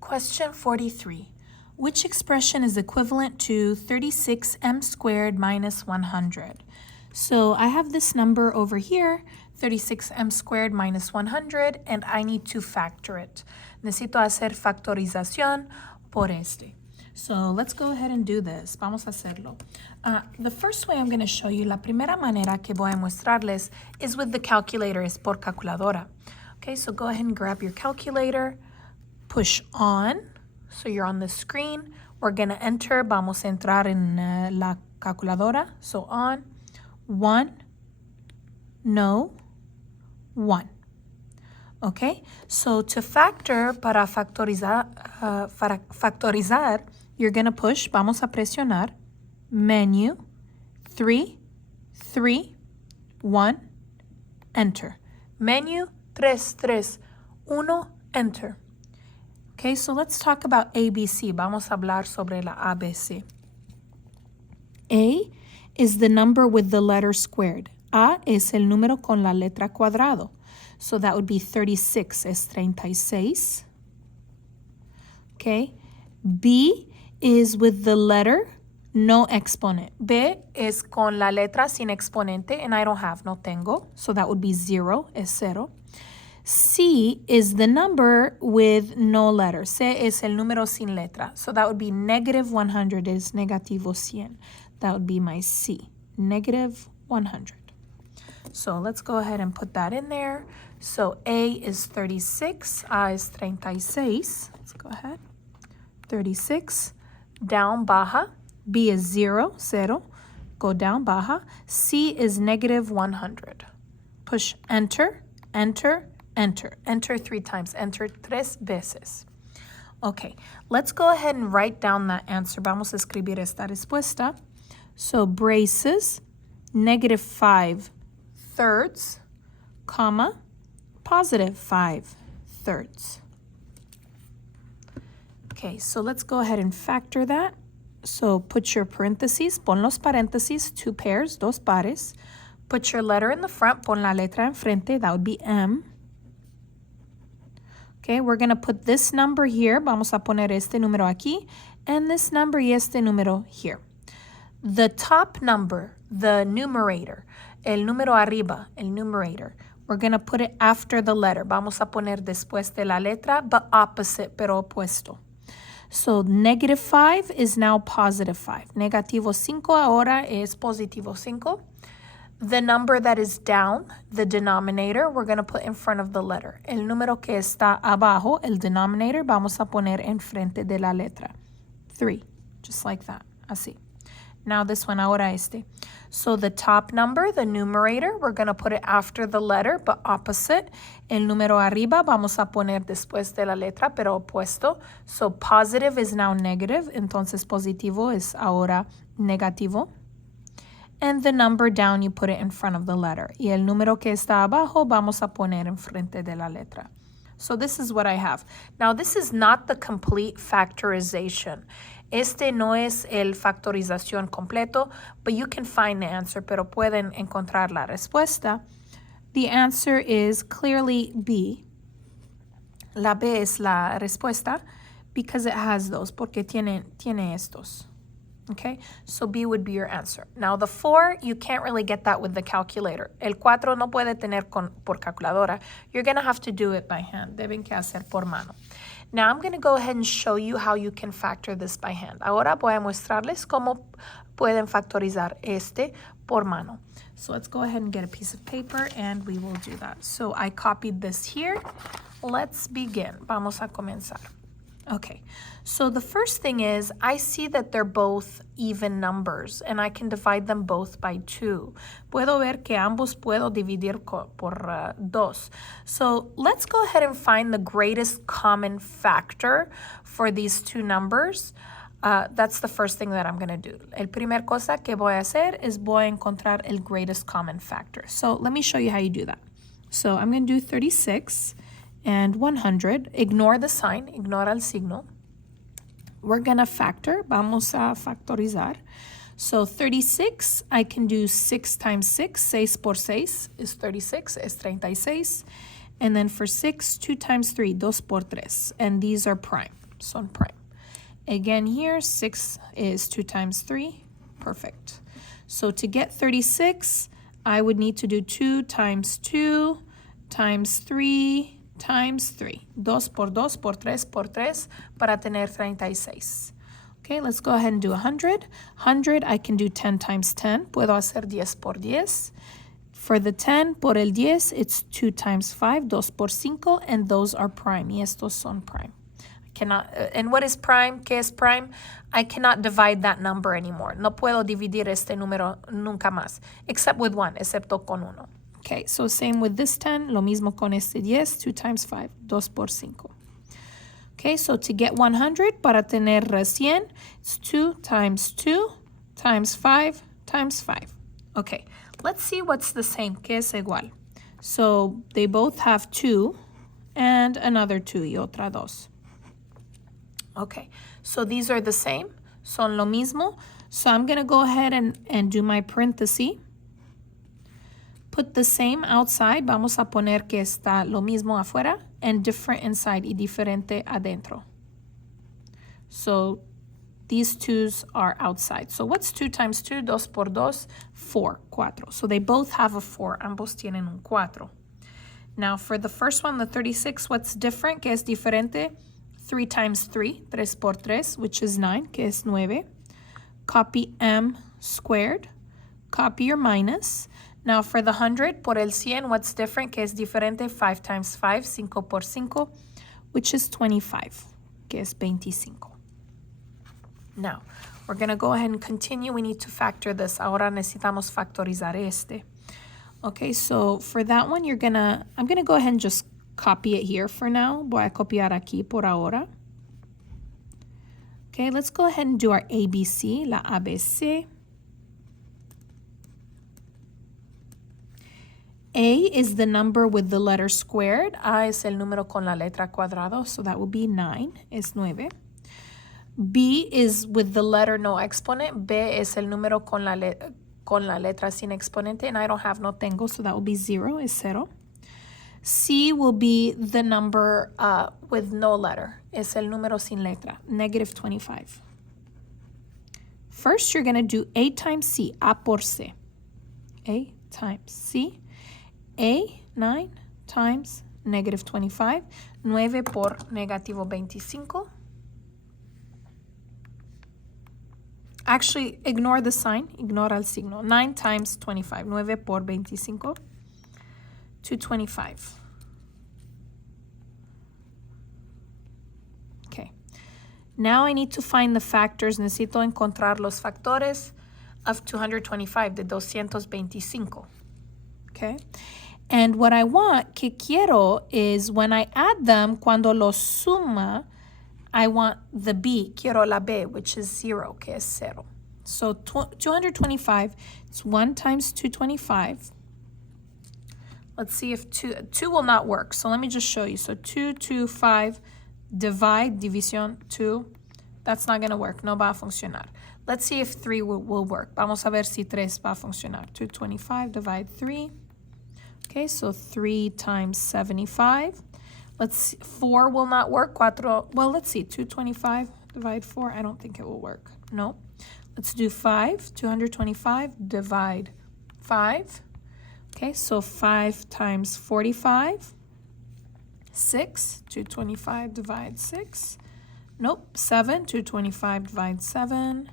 Question 43. Which expression is equivalent to 36m squared minus 100? So I have this number over here, 36m squared minus 100, and I need to factor it. Necesito hacer factorización por este. So let's go ahead and do this. Vamos a hacerlo. The first way I'm going to show you, la primera manera que voy a mostrarles is with the calculator, es por calculadora. Okay, so go ahead and grab your calculator, push on, so you're on the screen. We're going to enter, vamos a entrar en la calculadora. So on, 1, no, 1. Okay, so to factor, para factorizar, you're going to push, vamos a presionar, menu, 3, 3, 1, enter. Menu, 3, 3, 1, enter. Okay, so let's talk about ABC. Vamos a hablar sobre la ABC. A is the number with the letter squared. A es el número con la letra cuadrado. So that would be 36, es 36. Okay. B is with the letter no exponent. B es con la letra sin exponente, and I don't have, no tengo. So that would be 0, es 0. C is the number with no letter. C es el número sin letra. So that would be negative 100, es negativo 100. That would be my C, negative 100. So let's go ahead and put that in there. So A is 36, A is 36. Let's go ahead. 36, down, baja. B is 0, 0. Go down, baja. C is negative 100. Push enter, enter, enter. Enter 3 times. Enter 3 veces. Okay, let's go ahead and write down that answer. Vamos a escribir esta respuesta. So braces, negative 5 thirds, comma, positive 5 thirds. Okay, so let's go ahead and factor that. So put your parentheses, pon los paréntesis, 2 pairs, dos pares. Put your letter in the front, pon la letra enfrente, that would be M. Okay, we're going to put this number here, vamos a poner este número aquí, and this number y este número here. The top number, the numerator, el número arriba, el numerator, we're going to put it after the letter. Vamos a poner después de la letra, but opposite, pero opuesto. So negative 5 is now positive 5. Negativo 5 ahora es positivo 5. The number that is down, the denominator, we're going to put in front of the letter. El número que está abajo, el denominator, vamos a poner enfrente de la letra. 3, just like that, así. Now this one, ahora este. So the top number, the numerator, we're going to put it after the letter, but opposite. El número arriba, vamos a poner después de la letra, pero opuesto. So positive is now negative, entonces positivo es ahora negativo. And the number down, you put it in front of the letter. Y el número que está abajo, vamos a poner enfrente de la letra. So this is what I have. Now this is not the complete factorization. Este no es el factorización completo, but you can find the answer, pero pueden encontrar la respuesta. The answer is clearly B. La B es la respuesta because it has those, porque tiene estos. Okay, so B would be your answer. Now the 4, you can't really get that with the calculator. El 4 no puede tener por calculadora. You're going to have to do it by hand. Deben que hacer por mano. Now I'm going to go ahead and show you how you can factor this by hand. Ahora voy a mostrarles cómo pueden factorizar este por mano. So let's go ahead and get a piece of paper and we will do that. So I copied this here. Let's begin. Vamos a comenzar. Okay, so the first thing is I see that they're both even numbers and I can divide them both by 2. Puedo ver que ambos puedo dividir por 2. So let's go ahead and find the greatest common factor for these two numbers. That's the first thing that I'm going to do. El primer cosa que voy a hacer es voy a encontrar el greatest common factor. So let me show you how you do that. So I'm going to do 36. And 100, ignore the sign, ignora el signo. We're going to factor, vamos a factorizar. So 36, I can do 6 times 6, 6 por 6 is 36, es 36. And then for 6, 2 times 3, 2 por 3. And these are prime. son prime. Again here, 6 is 2 times 3. Perfect. So to get 36, I would need to do 2 times 2 times 3 times 3. 2 por 2 por 3 por 3 para tener 36. Okay, let's go ahead and do 100. 100, I can do 10 times 10. Puedo hacer 10 por 10. For the 10, por el 10, it's 2 times 5, 2 por 5, and those are prime. Y estos son prime. And what is prime? ¿Qué es prime? I cannot divide that number anymore. No puedo dividir este número nunca más, except with 1, excepto con 1. Okay, so same with this 10, lo mismo con este 10, 2 times 5, 2 por 5. Okay, so to get 100, para tener 100, it's 2 times 2 times 5 times 5. Okay, let's see what's the same, que es igual. So they both have 2 and another 2 y otra 2. Okay, so these are the same, son lo mismo. So I'm going to go ahead and do my parenthesis. Put the same outside. Vamos a poner que está lo mismo afuera and different inside y diferente adentro. So these 2's are outside. So what's 2 times 2? 2 por 2, 4, 4. So they both have a 4. Ambos tienen un 4. Now for the first one, the 36, what's different? ¿Qué es diferente? 3 times 3, 3 por 3, which is 9, que es 9. Copy m squared. Copy your minus. Now for the 100, por el 100, what's different? Que es diferente? 5 times 5, 5 por 5, which is 25, que es 25. Now, we're going to go ahead and continue. We need to factor this. Ahora necesitamos factorizar este. Okay, so for that one, I'm going to go ahead and just copy it here for now. Voy a copiar aquí por ahora. Okay, let's go ahead and do our ABC, la ABC. A is the number with the letter squared. A es el número con la letra cuadrado, so that will be 9, es 9. B is with the letter no exponent. B es el número con la letra sin exponente, and I don't have no tengo, so that will be 0, es 0. C will be the number with no letter. Es el número sin letra, negative 25. First, you're going to do A times C, A por C. A times C. A, 9, times negative 25. 9 por negativo 25. Actually, ignore the sign. Ignora el signo. 9 times 25. 9 por 25. 225. Okay. Now I need to find the factors. Necesito encontrar los factores of 225, de 225. Okay. And what I want, que quiero, is when I add them, cuando los suma, I want the B, quiero la B, which is 0, que es 0. So 225, it's 1 times 225. Let's see if 2 will not work. So let me just show you. So 2, 2, 5, divide, división, 2. That's not going to work. No va a funcionar. Let's see if 3 will work. Vamos a ver si 3 va a funcionar. 225, divide 3. Okay, so 3 times 75. 4 will not work. Well, let's see. 225 divide 4. I don't think it will work. No. Let's do 5. 225 divide 5. Okay, so 5 times 45. 6. 225 divide 6. Nope. 7. 225 divide 7.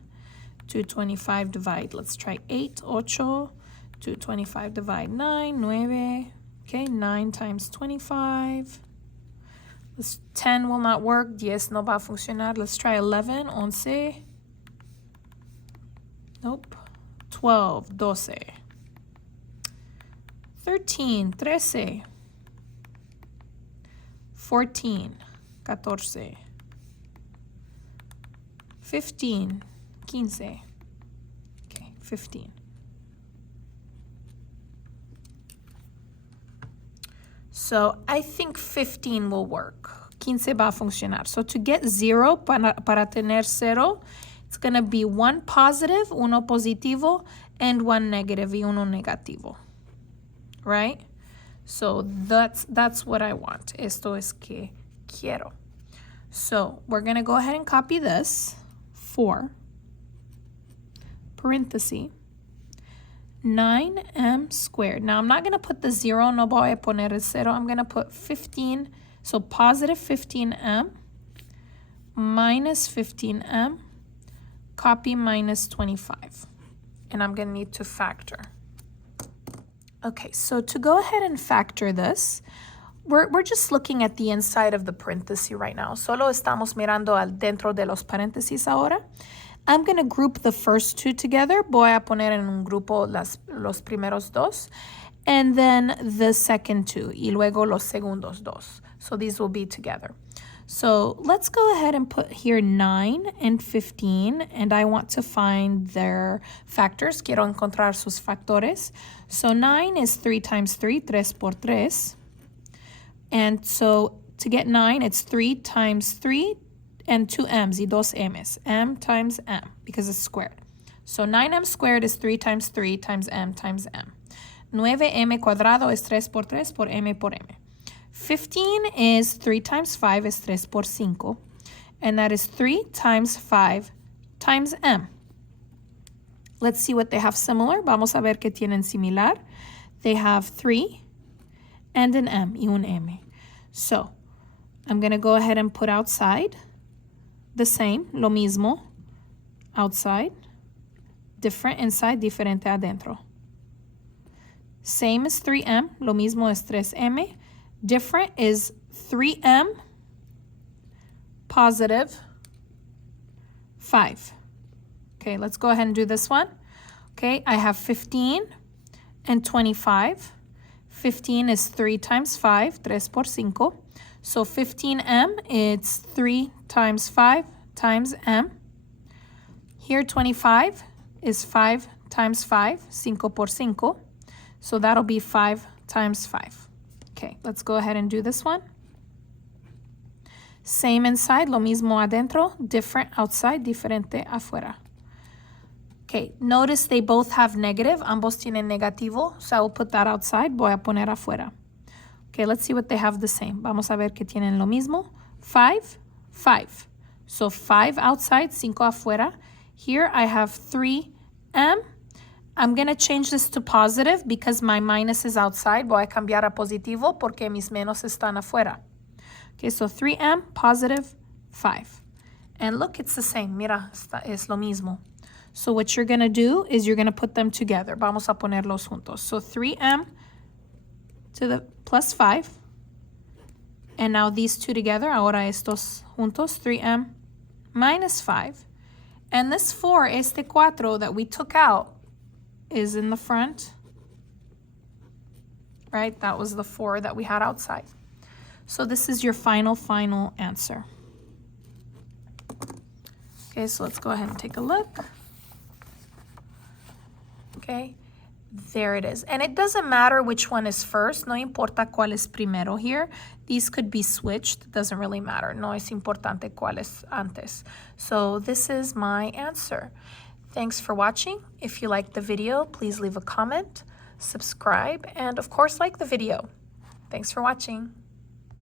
225 divide, let's try 8. 8. 225 divide 9. 9. Okay, 9 times 25. 10 will not work. 10 no va a funcionar. Let's try 11. 11. Nope. 12. 12. 13. 13. 14. 14. 15. 15. Okay, 15. So I think 15 will work. 15 va a funcionar. So to get 0, para tener 0, it's going to be 1 positive, 1 positivo, and 1 negative y 1 negativo. Right? So that's what I want. Esto es que quiero. So we're going to go ahead and copy this. 4, parenthesis, 9m squared. Now I'm not going to put the 0, no voy a poner el 0. I'm going to put 15, so positive 15m minus 15m, copy minus 25. And I'm going to need to factor. Okay, so to go ahead and factor this, we're just looking at the inside of the parenthesis right now. Solo estamos mirando al dentro de los paréntesis ahora. I'm going to group the first two together. Voy a poner en un grupo los primeros dos. And then the second two. Y luego los segundos dos. So these will be together. So let's go ahead and put here 9 and 15. And I want to find their factors. Quiero encontrar sus factores. So 9 is 3 times 3. 3 por 3. And so to get 9, it's 3 times 3 and 2 m's y dos m's. M times m because it's squared. So 9m squared is 3 times 3 times m times m. 9m cuadrado es 3 por 3 por m por m. 15 is 3 times 5 is 3 por 5. And that is 3 times 5 times m. Let's see what they have similar. Vamos a ver qué tienen similar. They have 3 and an m y un m. So I'm going to go ahead and put outside the same, lo mismo, outside, different inside, diferente adentro. Same as 3m, lo mismo es 3m. Different is 3m, positive 5. Okay, let's go ahead and do this one. Okay, I have 15 and 25. 15 is 3 times 5, 3 por 5. So 15m, it's 3 times 5 times m. Here 25 is 5 times 5, 5 por 5. So that'll be 5 times 5. Okay, let's go ahead and do this one. Same inside, lo mismo adentro, different outside, diferente afuera. Okay, notice they both have negative. Ambos tienen negativo, so I will put that outside. Voy a poner afuera. Okay, let's see what they have the same. Vamos a ver que tienen lo mismo. 5, 5. So 5 outside, 5 afuera. Here I have 3m. I'm going to change this to positive because my minus is outside. Voy a cambiar a positivo porque mis menos están afuera. Okay, so 3m, positive 5. And look, it's the same. Mira, es lo mismo. So what you're going to do is you're going to put them together. Vamos a ponerlos juntos. So 3m to the plus 5. And now these two together. Ahora estos juntos. 3m minus 5. And this 4, este 4 that we took out, is in the front. Right? That was the 4 that we had outside. So this is your final answer. Okay, so let's go ahead and take a look. Okay, there it is. And it doesn't matter which one is first. No importa cuál es primero here. These could be switched. It doesn't really matter. No es importante cuál es antes. So this is my answer. Thanks for watching. If you liked the video, please leave a comment, subscribe, and of course, like the video. Thanks for watching.